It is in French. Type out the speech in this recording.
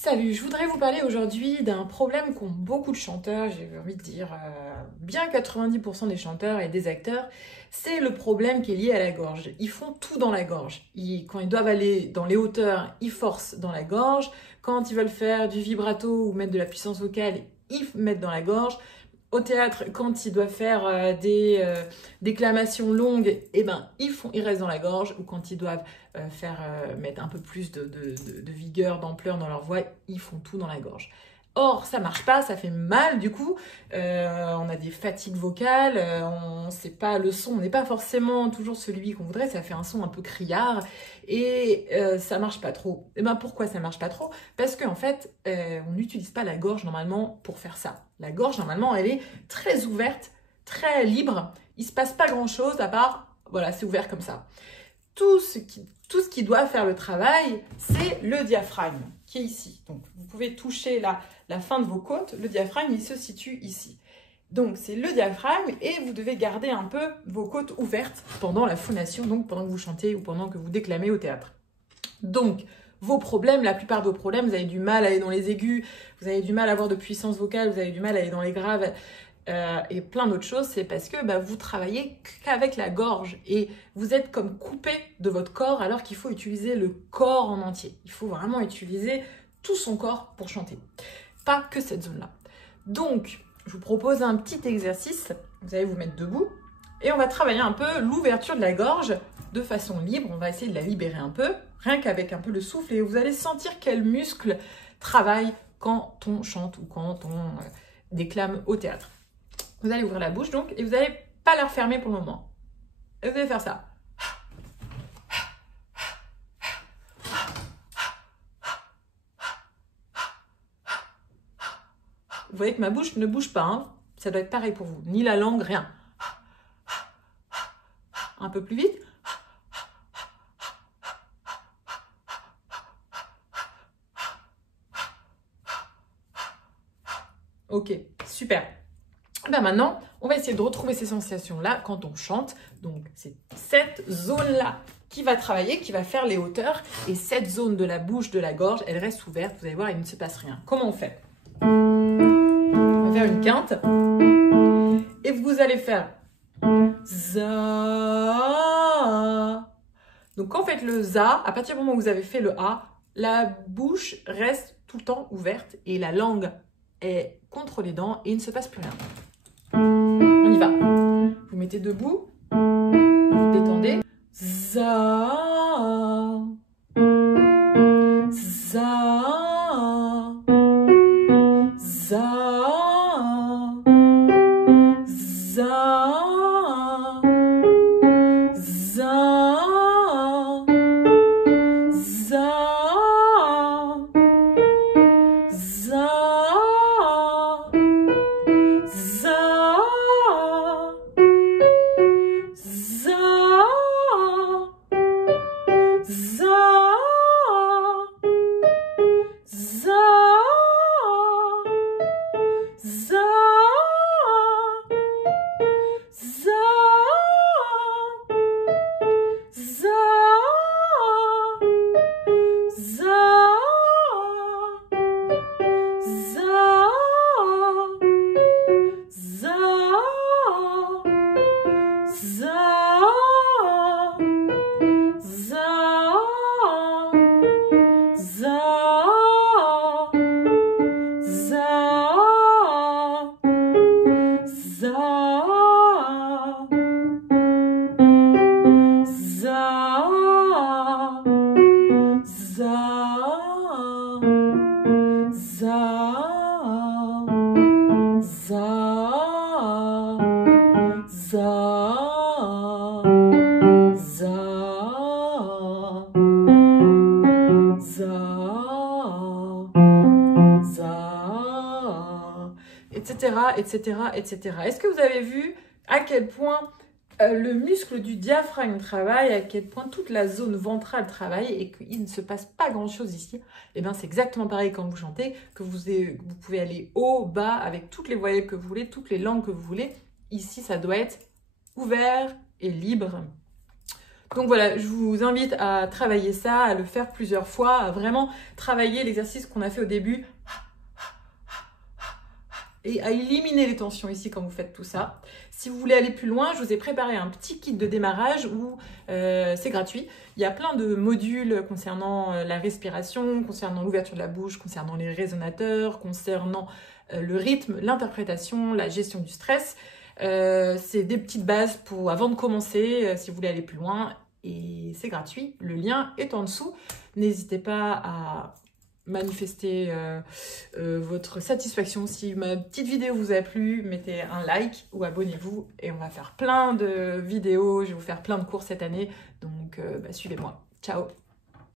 Salut, je voudrais vous parler aujourd'hui d'un problème qu'ont beaucoup de chanteurs, j'ai envie de dire bien 90% des chanteurs et des acteurs, c'est le problème qui est lié à la gorge. Ils font tout dans la gorge. Quand ils doivent aller dans les hauteurs, ils forcent dans la gorge. Quand ils veulent faire du vibrato ou mettre de la puissance vocale, ils mettent dans la gorge. Au théâtre, quand ils doivent faire des déclamations longues, ils restent dans la gorge. Ou quand ils doivent mettre un peu plus de vigueur, d'ampleur dans leur voix, ils font tout dans la gorge. Or, ça marche pas, ça fait mal du coup. On a des fatigues vocales, on sait pas le son, on n'est pas forcément toujours celui qu'on voudrait. Ça fait un son un peu criard et ça marche pas trop. Et pourquoi ça marche pas trop? Parce qu'en fait, on n'utilise pas la gorge normalement pour faire ça. La gorge normalement, elle est très ouverte, très libre. Il se passe pas grand chose à part, voilà, c'est ouvert comme ça. Tout ce qui doit faire le travail, c'est le diaphragme qui est ici. Donc, vous pouvez toucher la fin de vos côtes. Le diaphragme, il se situe ici. Donc, c'est le diaphragme et vous devez garder un peu vos côtes ouvertes pendant la phonation, donc pendant que vous chantez ou pendant que vous déclamez au théâtre. Donc, vos problèmes, la plupart de vos problèmes, vous avez du mal à aller dans les aigus, vous avez du mal à avoir de puissance vocale, vous avez du mal à aller dans les graves, et plein d'autres choses, c'est parce que vous travaillez qu'avec la gorge et vous êtes comme coupé de votre corps alors qu'il faut utiliser le corps en entier. Il faut vraiment utiliser tout son corps pour chanter, pas que cette zone-là. Donc, je vous propose un petit exercice. Vous allez vous mettre debout et on va travailler un peu l'ouverture de la gorge de façon libre. On va essayer de la libérer un peu, rien qu'avec un peu le souffle, et vous allez sentir quels muscles travaillent quand on chante ou quand on déclame au théâtre. Vous allez ouvrir la bouche donc et vous n'allez pas la refermer pour le moment. Et vous allez faire ça. Vous voyez que ma bouche ne bouge pas, hein. Ça doit être pareil pour vous. Ni la langue, rien. Un peu plus vite. Ok, super. Maintenant, on va essayer de retrouver ces sensations-là quand on chante. Donc, c'est cette zone-là qui va travailler, qui va faire les hauteurs. Et cette zone de la bouche, de la gorge, elle reste ouverte. Vous allez voir, il ne se passe rien. Comment on fait? On va faire une quinte. Et vous allez faire za. Donc, quand vous faites le za, à partir du moment où vous avez fait le a, la bouche reste tout le temps ouverte et la langue est contre les dents et il ne se passe plus rien. On y va. Vous mettez debout, vous détendez. Za, za, za, za, za, za, za. Etc., etc. Est-ce que vous avez vu à quel point le muscle du diaphragme travaille, à quel point toute la zone ventrale travaille et qu'il ne se passe pas grand-chose ici? Et bien, c'est exactement pareil quand vous chantez, que vous pouvez aller haut, bas, avec toutes les voyelles que vous voulez, toutes les langues que vous voulez. Ici, ça doit être ouvert et libre. Donc voilà, je vous invite à travailler ça, à le faire plusieurs fois, à vraiment travailler l'exercice qu'on a fait au début et à éliminer les tensions ici quand vous faites tout ça. Si vous voulez aller plus loin, je vous ai préparé un petit kit de démarrage où c'est gratuit. Il y a plein de modules concernant la respiration, concernant l'ouverture de la bouche, concernant les résonateurs, concernant le rythme, l'interprétation, la gestion du stress. C'est des petites bases avant de commencer, si vous voulez aller plus loin. Et c'est gratuit, le lien est en dessous. N'hésitez pas à manifester votre satisfaction. Si ma petite vidéo vous a plu, mettez un like ou abonnez-vous et on va faire plein de vidéos. Je vais vous faire plein de cours cette année, donc suivez-moi. Ciao!